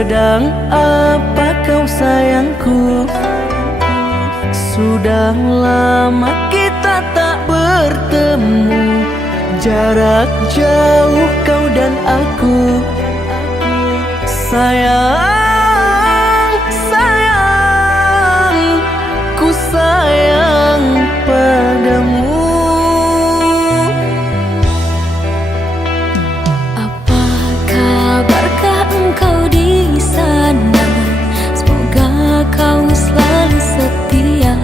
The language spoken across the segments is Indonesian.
Sedang apa kau sayangku? Sudah lama kita tak bertemu, jarak jauh kau dan aku. Sayang, sayang, ku sayang padamu. Apa kabarkah engkau di sana? Semoga kau selalu setia.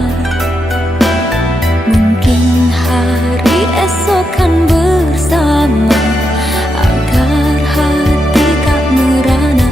Mungkin hari esok kan bersama, agar hati tak merana.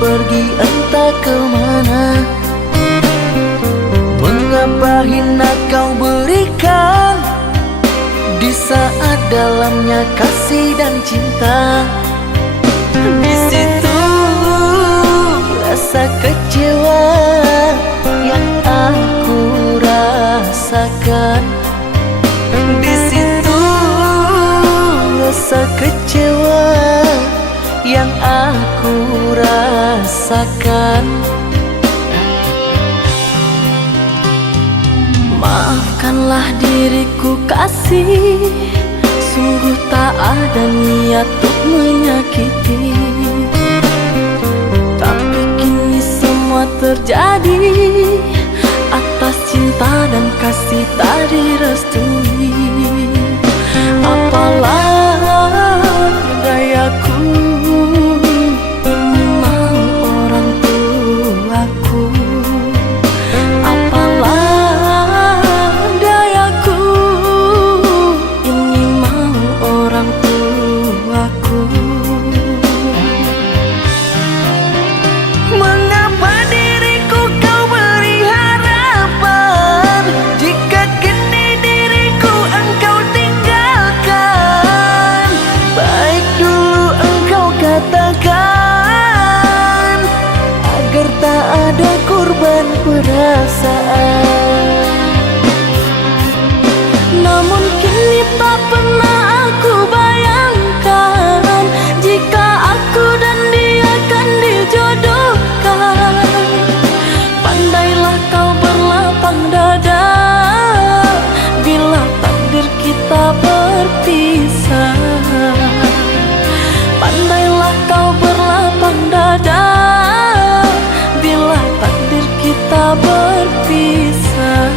pergi entah kemana. Mengapa hina kau berikan di saat dalamnya kasih dan cinta. Di situ rasa kecewa yang aku rasakan. Di situ rasa kecewa yang aku rasakan. Maafkanlah diriku kasih, sungguh tak ada niat untuk menyakiti. Tapi kini semua terjadi atas cinta dan kasih tak direstui. Apalah dayaku, ini mau orang tuaku. Apalah dayaku, ini mau orang tuaku. Mengapa diriku kau beri harapan jika kini diriku engkau tinggalkan? Baik dulu engkau katakan agar tak ada korban perasaan. Namun kini tak pernah aku bayangkan jika aku dan dia akan dijodohkan. Pandailah kau berlapang dada bila takdir kita berpisah. Pandailah kau berlapang dada bila takdir kita berpisah.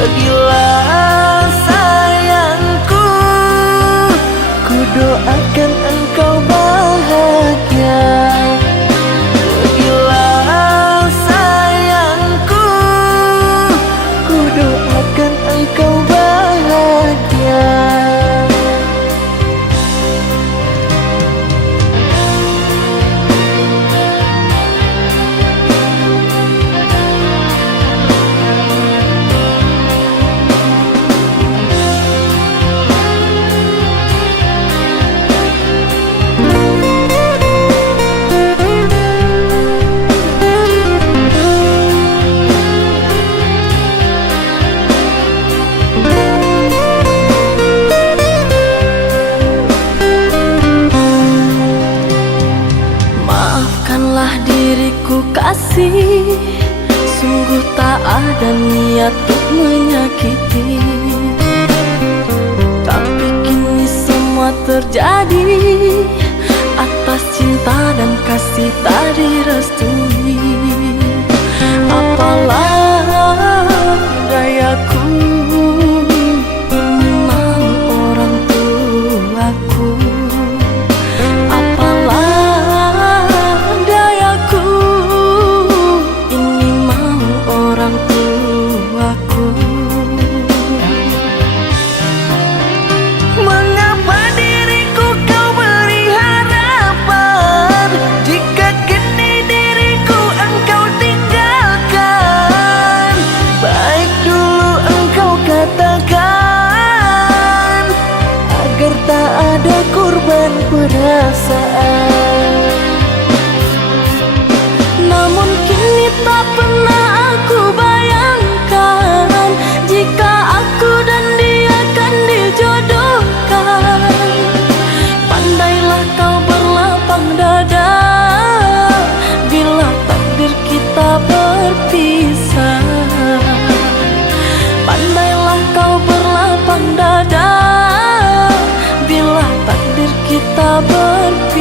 Pergilah sayangku, ku doakan engkau bahagia. Pergilah sayangku, ku doakan engkau bahagia. Maafkanlah diriku kasih, sungguh tak ada niat untuk menyakiti. Tapi kini semua terjadi atas cinta dan kasih tak direstui. Apalah dayaku, ini mau orang tuaku. Apalah dayaku, ini mau orang tuaku. Mengapa diriku kau beri harapan jika kini diriku engkau tinggalkan? Baik dulu engkau katakan agar tak ada korban perasaan. Namun kini tak pernah aku bayangkan jika aku dan dia akan dijodohkan. Pandailah kau berlapang dada bila takdir kita berpisah. Pandailah kau berlapang dada bila takdir kita berpisah.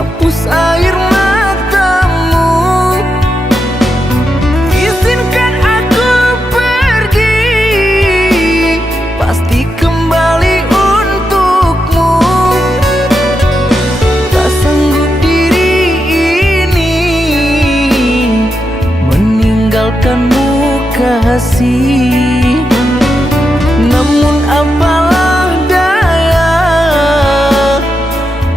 hapus air matamu. Izinkan aku pergi, pasti kembali untukmu. Tak sanggup diri ini meninggalkanmu kasih. Namun apalah daya,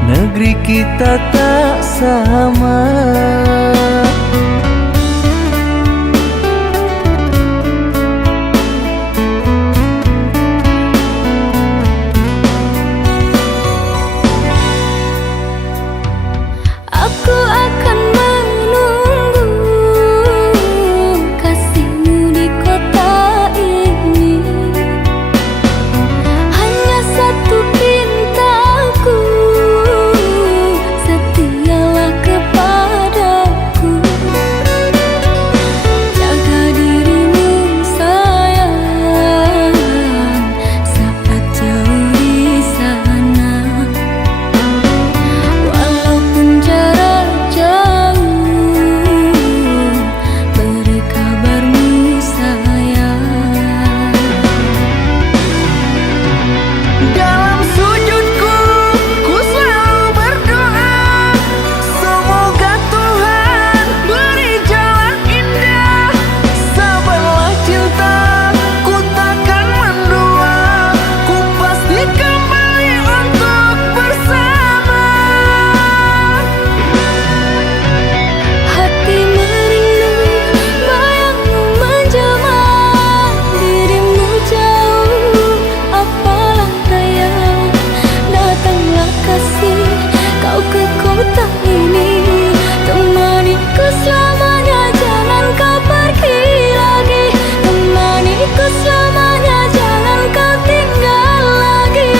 negeri kita tak sama. Aku akan menunggu kasihmu di kota ini. Hanya satu pintaku, setialah kepadaku. Jaga dirimu sayang, saat jauh di sana. Walaupun jarak jauh, beri kabarmu sayang. Dalam sujudku, ku selalu berdoa, semoga Tuhan beri jalan indah. Sabarlah cinta, ku takkan mendua, ku pasti kembali untuk bersama. Hati merindu, bayangmu menjelma, dirimu jauh, apalah daya. Datanglah kasih, kau ke kota ini, temaniku selamanya, jangan kau pergi lagi. Temaniku selamanya, jangan kau tinggal lagi.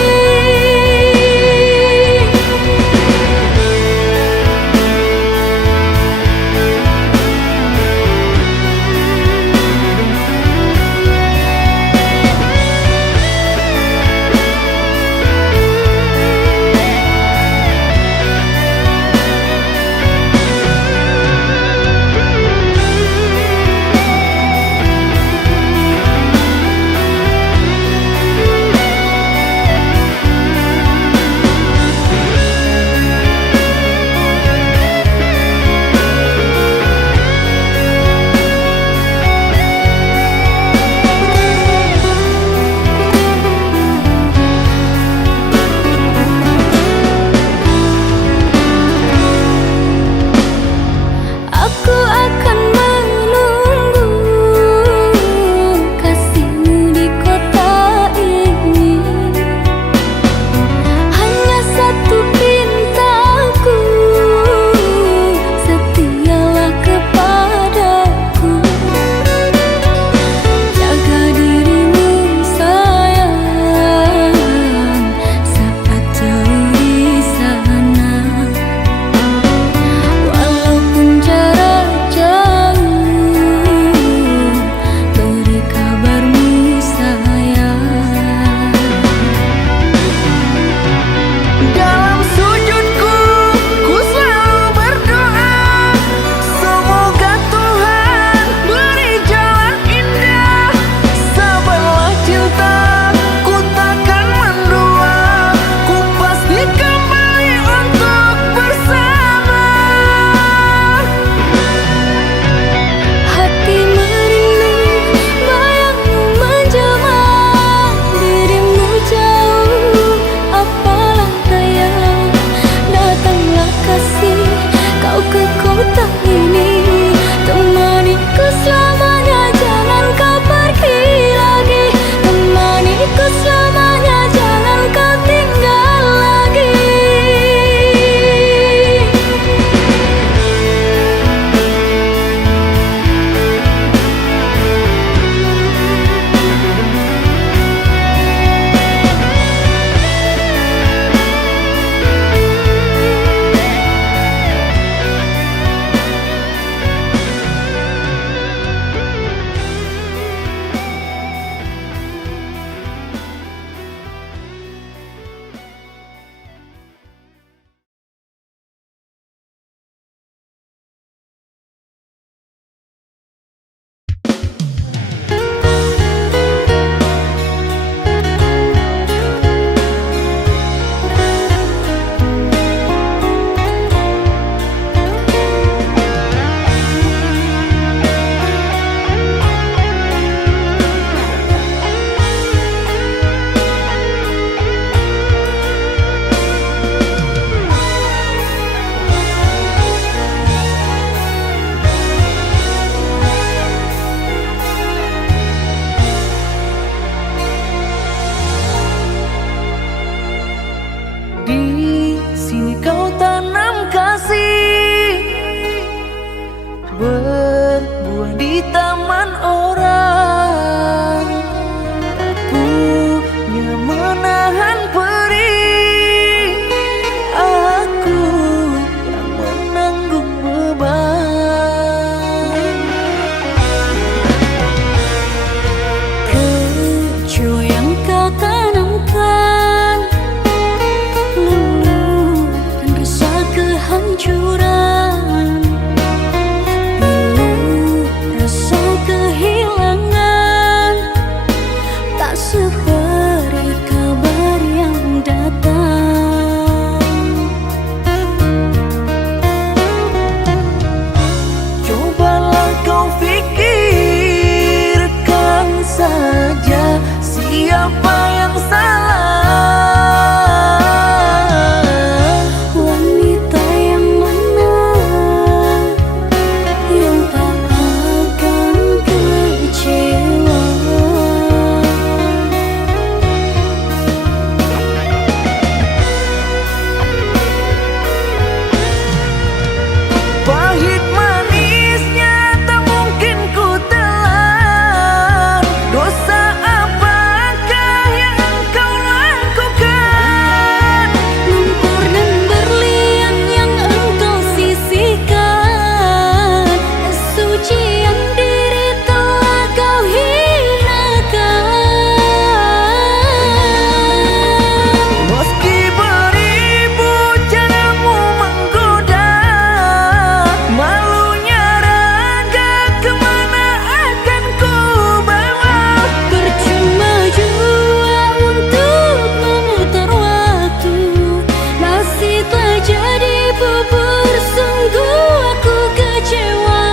jadi bubur, sungguh aku kecewa.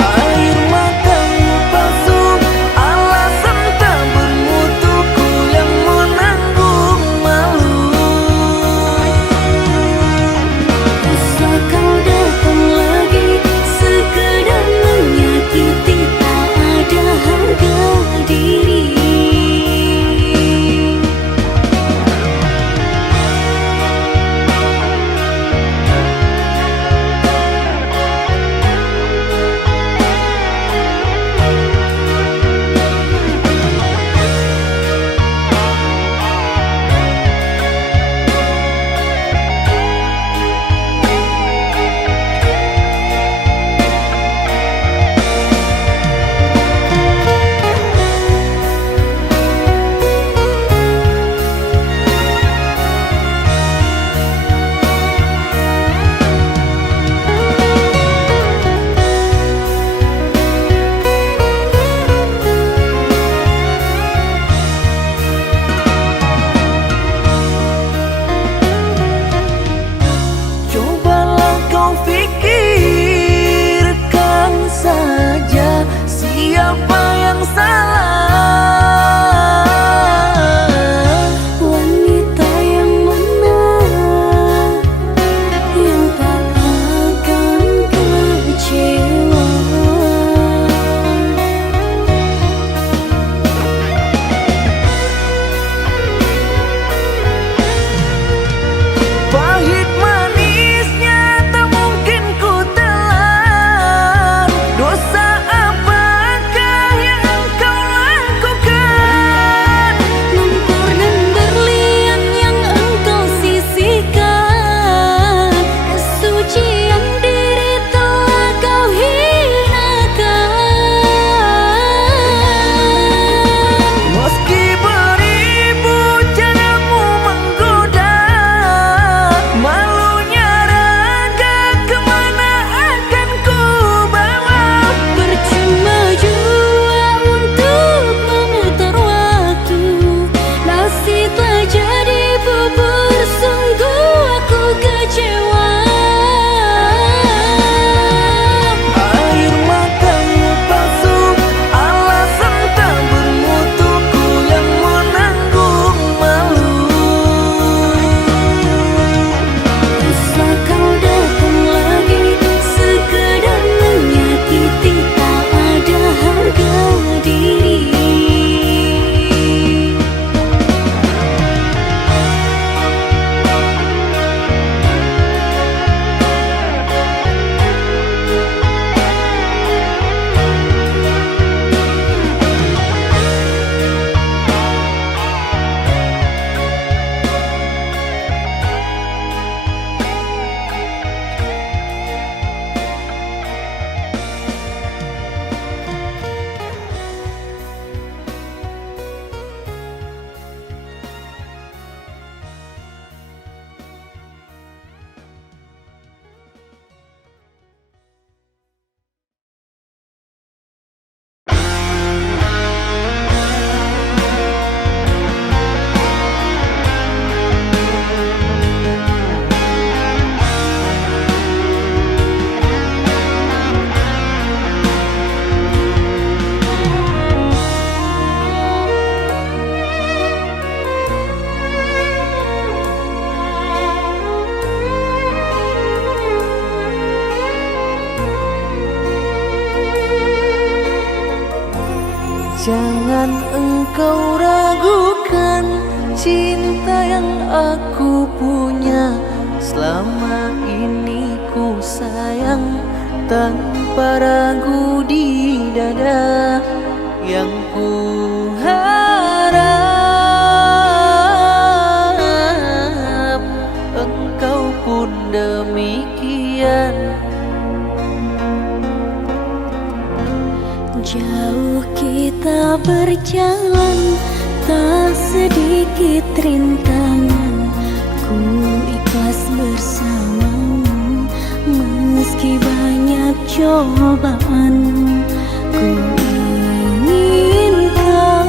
Air matamu palsu, alasan tak bermutuku yang menanggung malu. Usah kau datang lagi, sekedar menyakiti, tak ada harga diri. Cobalah kau pikirkan saja, siapa yang salah. Wanita yang mana yang tak akan kecewa. Pahit manisnya tak mungkin ku telan. Dosa apakah yang engkau lakukan? Lumpur dan berlian yang engkau sisihkan, kesucian diri telah kau hinakan. Meski beribu caramu menggoda, malunya raga kemana akan ku bawa? Percuma jua untuk memutar waktu, nasi telah jadi bubur, sungguh aku kecewa. Air matamu palsu, alasan tak bermutuku yang menanggung malu. Usah kau datang lagi, sekedar menyakiti, tak ada harga diri. Jangan engkau ragukan cinta yang aku punya. Selama ini ku sayang tanpa ragu di dada. Yang ku harap engkau pun demikian. Jauh kita berjalan, tak sedikit rintangan. Ku ikhlas bersamamu, meski banyak cobaan. Ku inginkan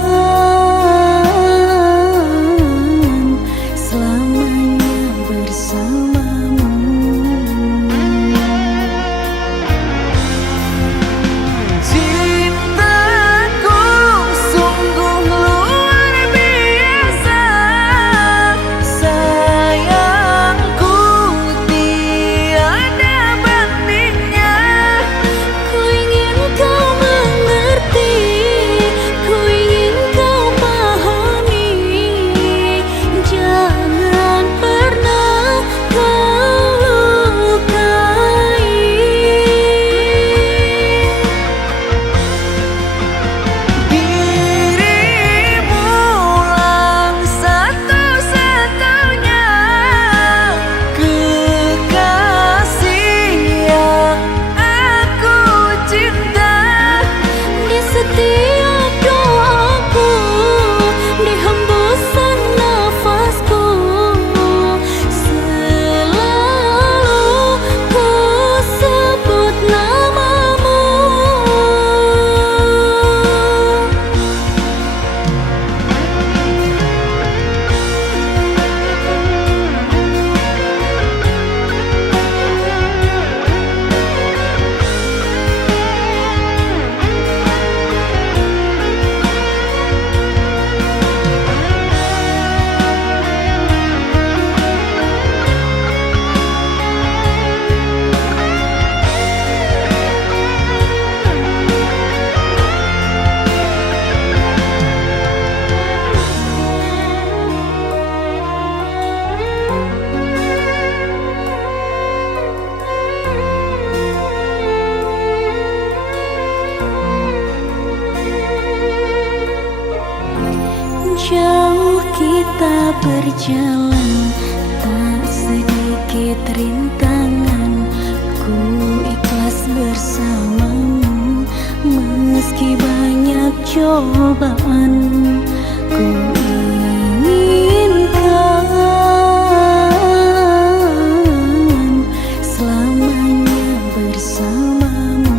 berjalan, tak sedikit rintangan. Ku ikhlas bersamamu, meski banyak cobaan. Ku inginkan selamanya bersamamu.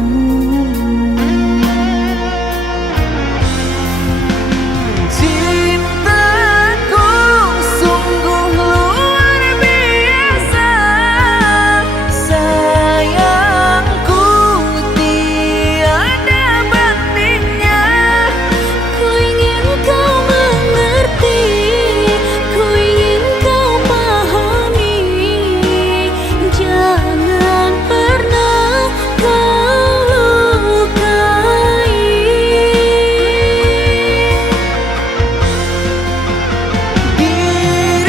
Cintaku sungguh luar biasa, sayangku tiada bandingnya. Ku ingin kau mengerti, ku ingin kau pahami. Jangan pernah kau lukai. Dirimulah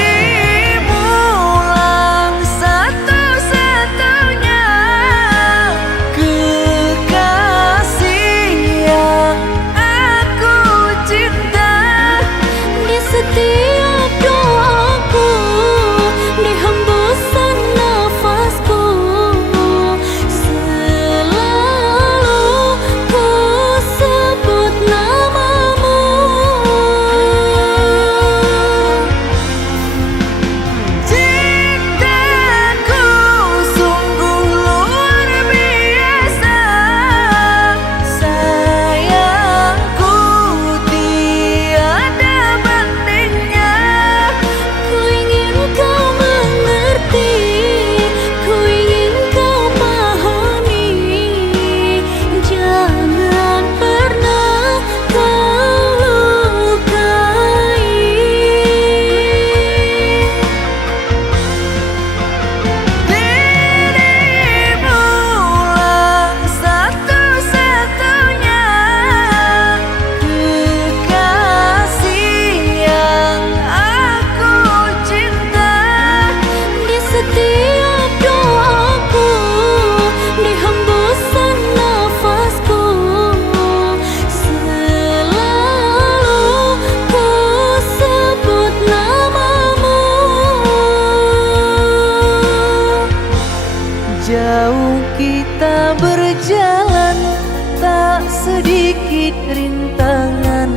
satu-satunya kekasih yang aku cinta. Di setiap doaku, di hembusan nafasku, selalu ku sebut namamu. Cintaku sungguh luar biasa, sayangku tiada bandingnya. Ku ingin kau mengerti, ku ingin kau pahami. Jangan pernah kau lukai. Dirimulah satu-satunya kekasih yang aku cinta. Di setiap doaku, di hembusan nafasku, selalu ku sebut namamu. Jauh kita berjalan, tak sedikit rintangan.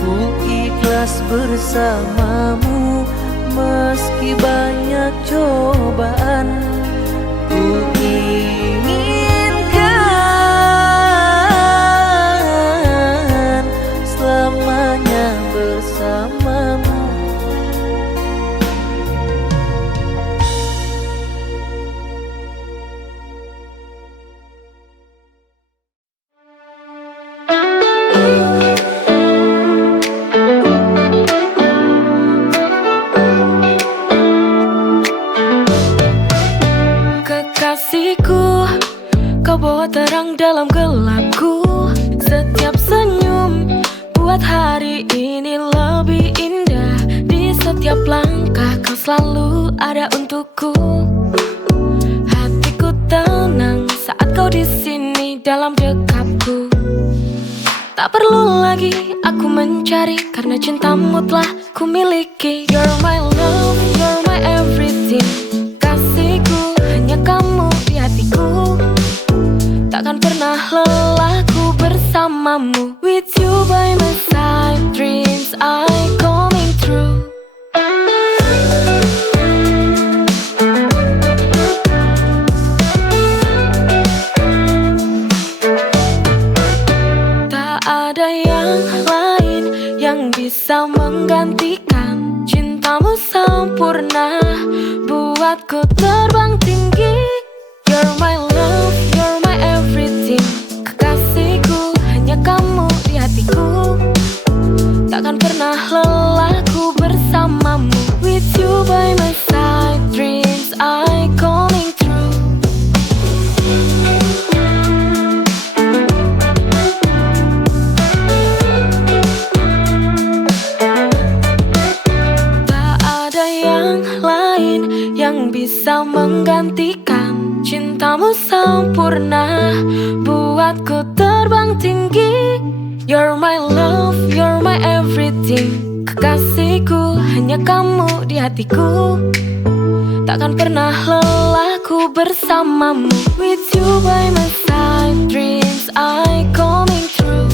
Ku ikhlas bersamamu, meski banyak cobaan. Ku inginkan selamanya bersamamu. Kekasihku, kau bawa terang dalam gelapku. Setiap senyum buat hari ini lebih indah. Di setiap langkah kau selalu ada untukku. Hatiku tenang saat kau di sini dalam dekapku. Tak perlu lagi aku mencari, karena cintamu telah ku miliki. You're my love, you're my everything. Kasihku, hanya kamu di hatiku. Takkan pernah lelah ku bersamamu. With you by my side, dreams I coming true. Tak ada yang lain yang bisa menggantikan cintamu sempurna, buatku terbang tinggi. You're my love, you're my everything. Kekasihku, hanya kamu di hatiku. Takkan pernah lelah ku bersamamu. With you by my side, dreams I coming true. Tak ada yang lain yang bisa menggantikan cintamu sempurna, buatku terbang tinggi. You're my love, you're my everything. kekasihku, hanya kamu di hatiku. Takkan pernah lelah ku bersamamu. With you by my side, dreams I coming true.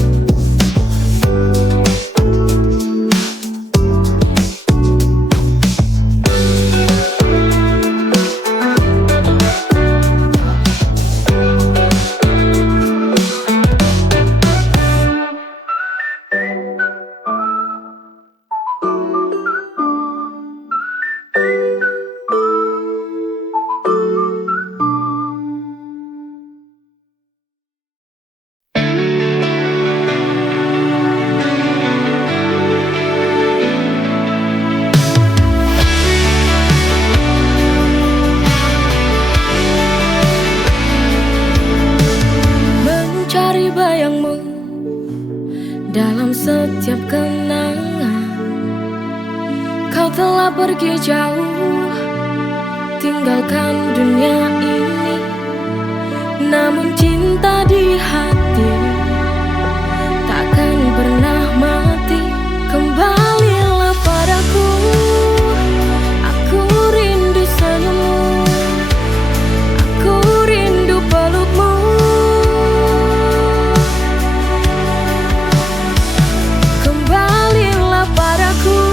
Dalam setiap kenangan, kau telah pergi jauh, tinggalkan dunia ini. Namun cinta di hati takkan pernah mati. Kembalilah padaku, aku rindu senyummu, aku rindu pelukmu. Kembalilah padaku,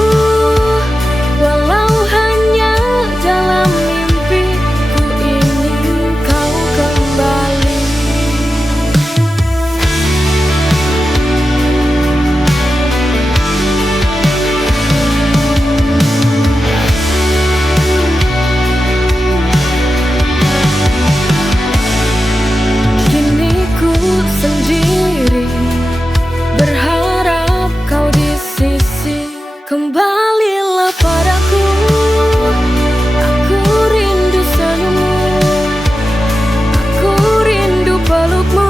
aku rindu senyummu, aku rindu pelukmu.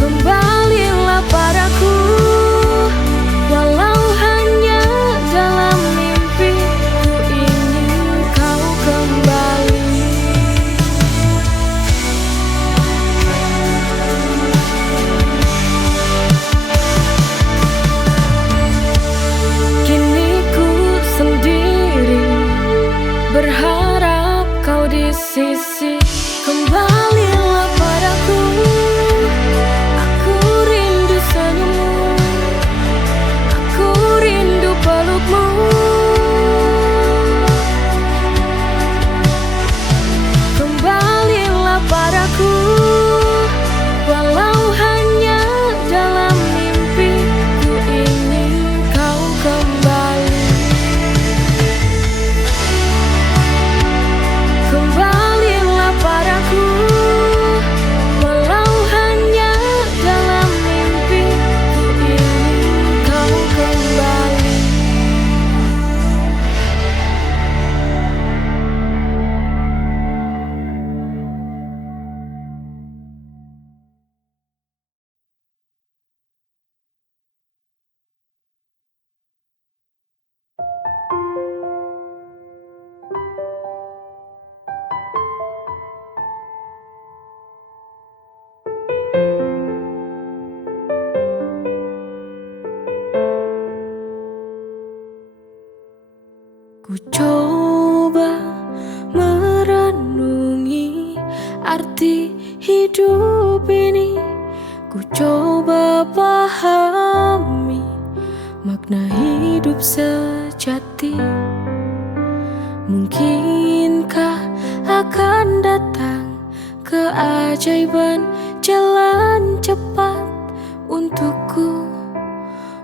Kembalilah padaku, walau hanya dalam mimpi, ku ingin kau kembali. Berharap kau di sisi. Kembalilah padaku, aku rindu senyummu, aku rindu pelukmu. Kembalilah padaku, walau hanya dalam mimpi, ku ingin kau kembali. Kembalilah padaku, walau hanya dalam mimpi, ku ingin kau kembali. Ku coba merenungi arti hidup ini, ku coba pahami makna hidup sejati. Mungkinkah akan datang keajaiban, jalan cepat untukku,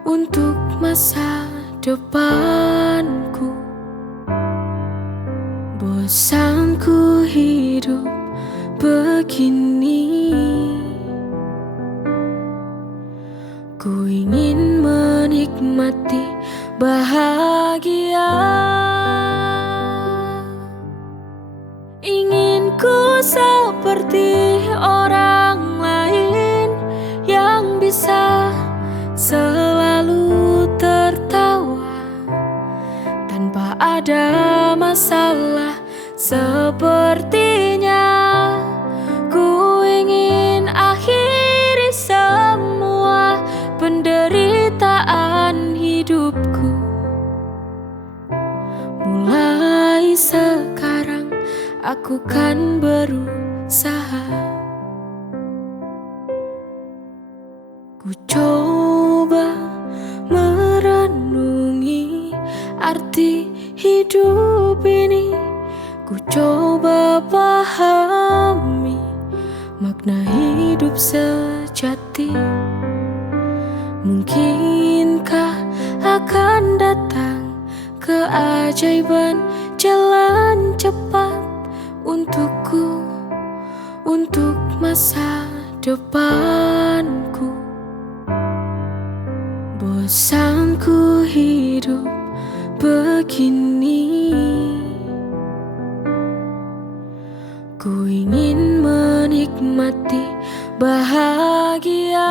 untuk masa depanku. Bosanku hidup begini, ku ingin menikmati bahagia. Ingin ku seperti orang lain yang bisa selalu tertawa tanpa ada masalah. Sepertinya ku ingin akhiri semua aku kan berusaha. Ku coba merenungi arti hidup ini. Ku coba pahami makna hidup sejati. Mungkinkah akan datang keajaiban, jalan cepat untukku, untuk masa depanku. Bosanku hidup begini. Ku ingin menikmati bahagia.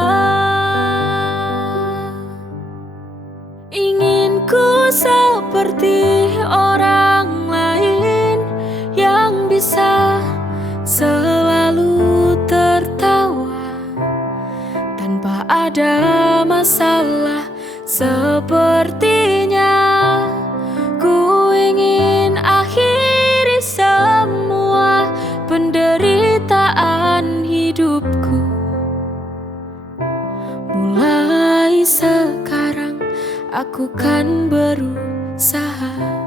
Ingin ku seperti orang lain yang bisa selalu tertawa tanpa ada masalah. Sepertinya ku ingin akhiri semua penderitaan hidupku. Mulai sekarang aku kan berusaha.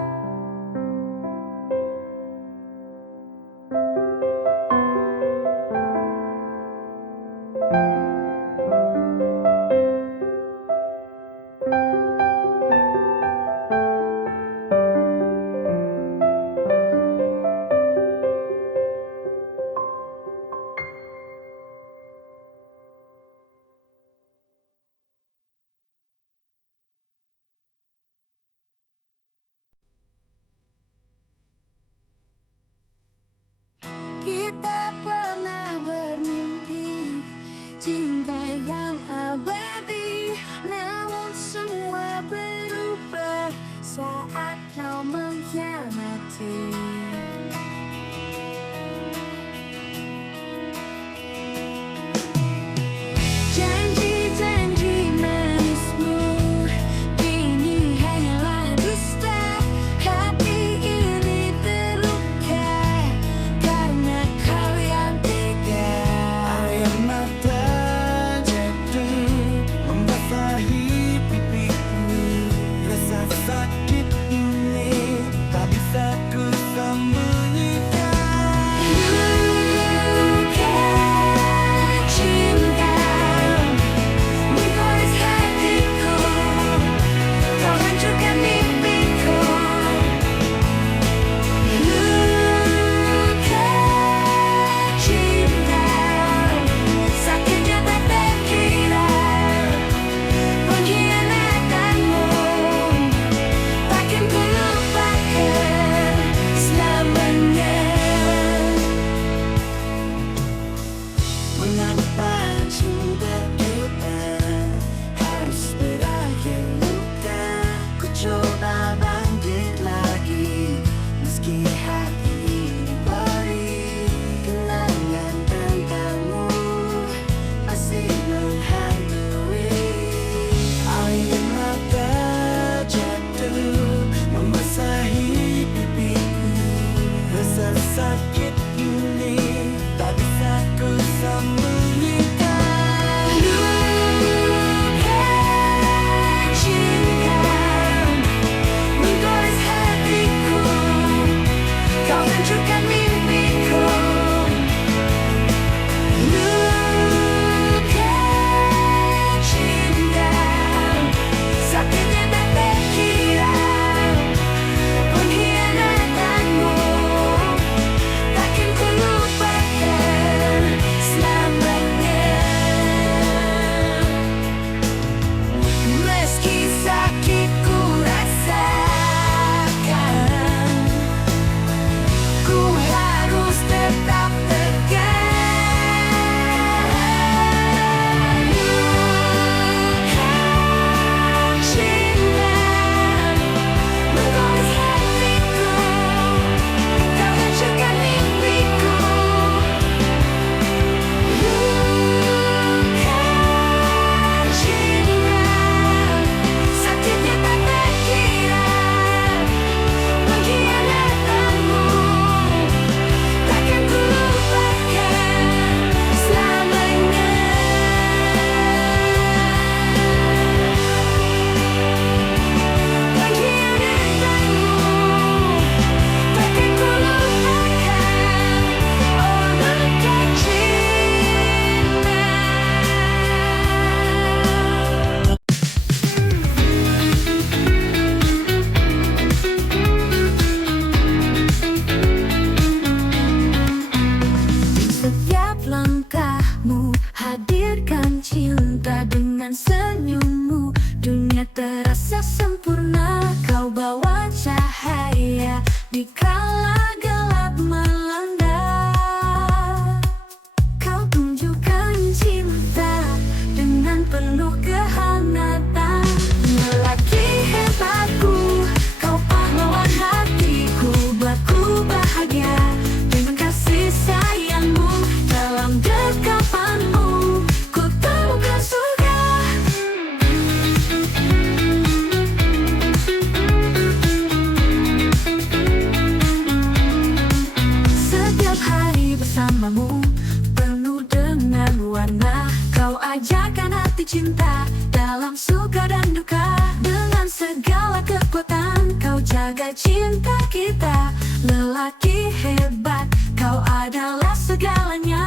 menjaga cinta kita. Lelaki hebat, kau adalah segalanya.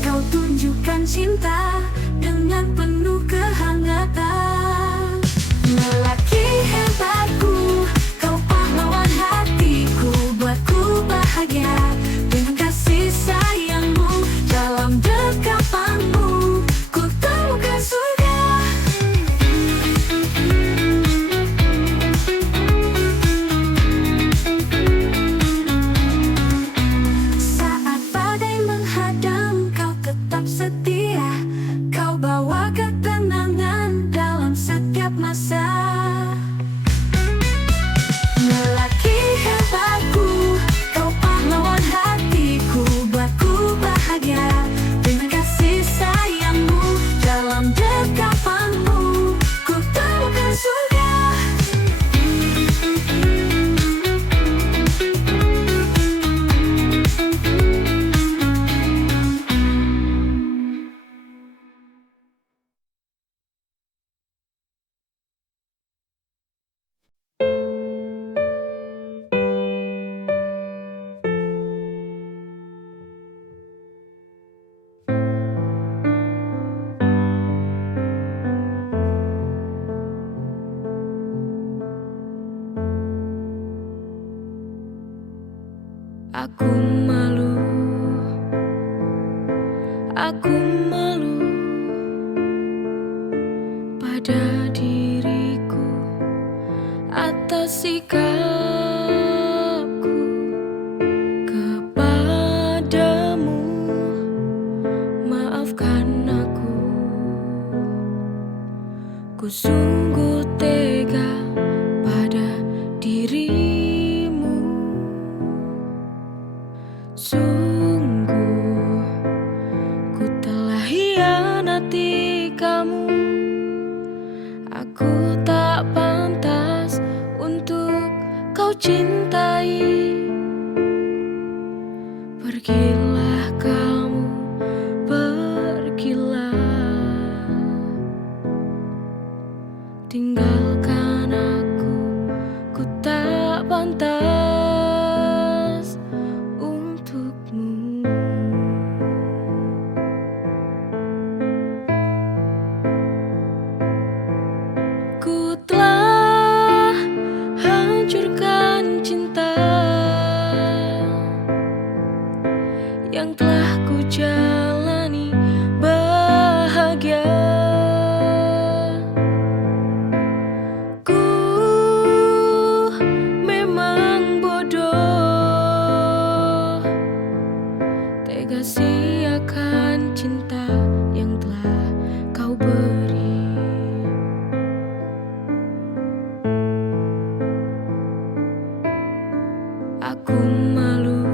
Kau tunjukkan cinta dengan penuh kehangatan. Lelaki hebatku, kau pahlawan hatiku, buatku bahagia dengan kasih sayangmu. Dalam dekapanmu, ku temukan surga. Saat badai menghadang, kau tetap setia. Kau bawa ketenangan dalam setiap masa. Lelaki hebatku, kau pahlawan hatiku, buatku bahagia dengan kasih sayangmu. Dalam dekapanmu, ku temukan surga. Aku malu, aku malu pada diriku atas sikapku kepadamu. Maafkan aku, ku sungguh tega pada dirimu. Sungguh ku telah hianati kamu. Aku tak pantas untuk kau cintai. Pergilah kamu, pergilah, tinggalkan aku. Ku tak pantas untukmu. Ku telah hancurkan cinta yang telah ku jalani bahagia. Ku memang bodoh, tega siakan cinta yang telah kau beri. Aku malu,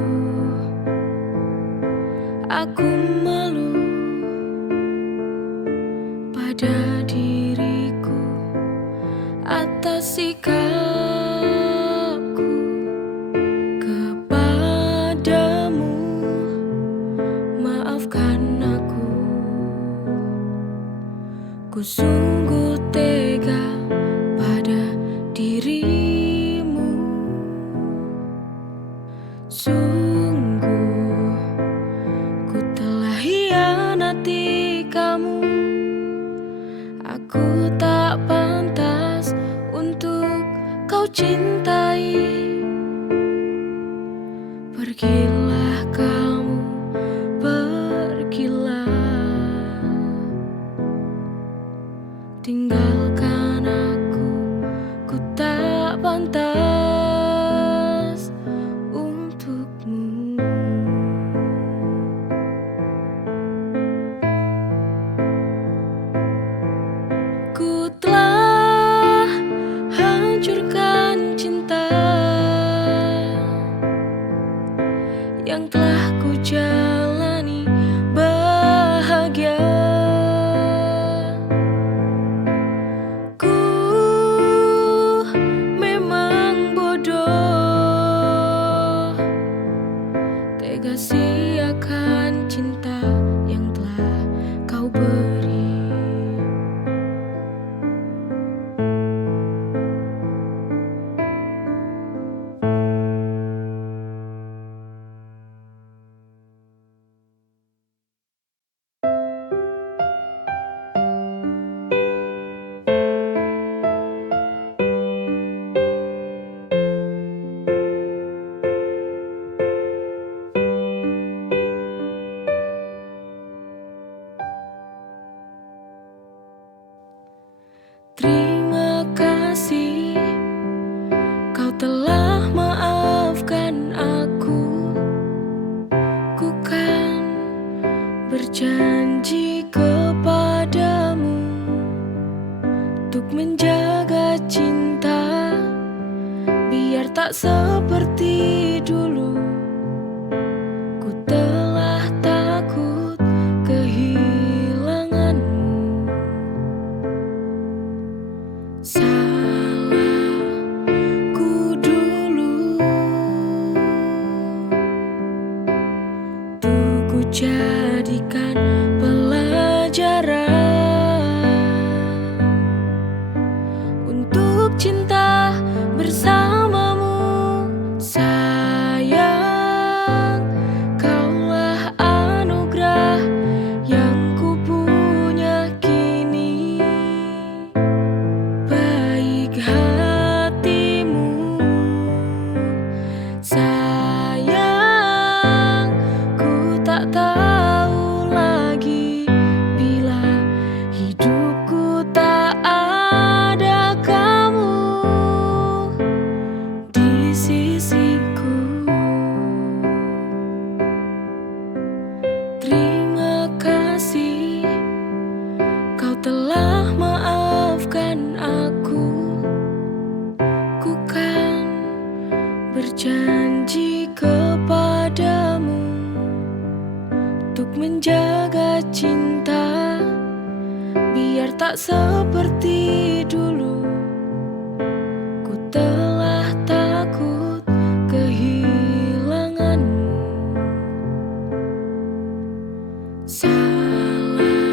aku malu pada diriku atas sikapku kepadamu. Maafkan aku, ku sungguh tega pada dirimu. Sungguh ku telah hianati kamu. Aku tak pantas untuk kau cintai. Pergilah kamu, pergilah, tinggalkan aku. Ku tak pantas untukmu. Ku telah hancurkan cinta yang telah ku jalani bahagia. Ku memang tak seperti dulu. Ku telah takut kehilanganmu. Salahku dulu, tuh ku jadikan pelajaran untuk cinta bersamamu. Sayang, kaulah anugerah yang ku punya kini. Baik hatimu, sayang, ku tak tahu lagi bila hidupku tak ada kamu di sisiku. Terima kasih, kau telah maafkan aku. Ku kan berjanji kepadamu untuk menjaga cinta biar tak seperti dulu. Ku telah takut kehilanganmu. Salahku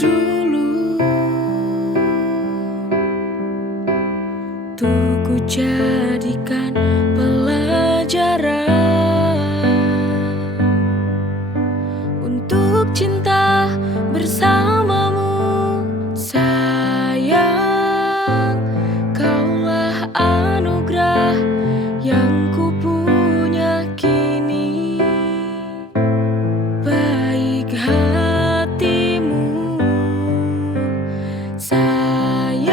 dulu, tuh ku jadikan pelajaran untuk cinta bersamamu. Sayang, kaulah anugerah yang ku punya kini. Baik hatimu, sayang,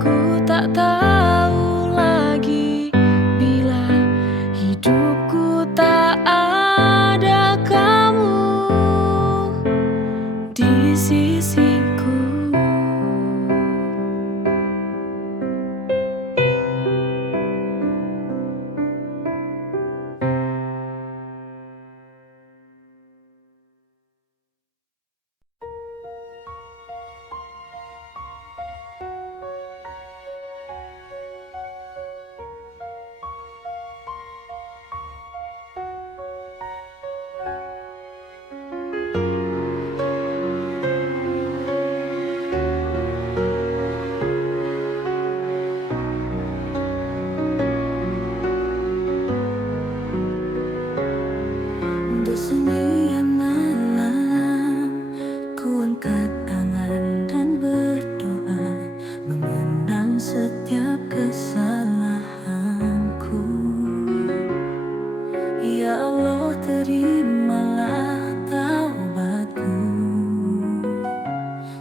ku tak tahu lagi bila hidupku tak ada kamu di sisiku. Di sunyian malam, ku angkat tangan dan berdoa, mengenang setiap kesalahanku. Ya Allah, terimalah taubatku.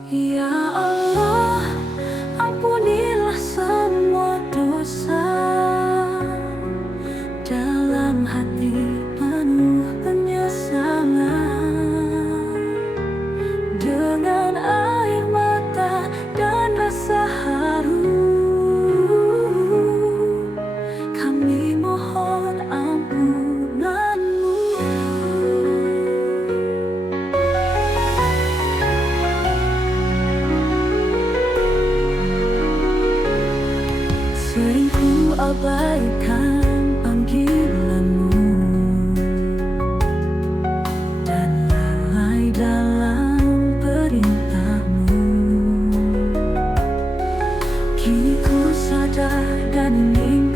Ya Allah, ampunilah semua dosa. Dalam hati penuh penyesalan, dengan air mata dan rasa haru, kami mohon ampunanmu. Sering ku abaikan panggilanmu dan lalai dalam perintahmu. Kini ku sadar dan ingin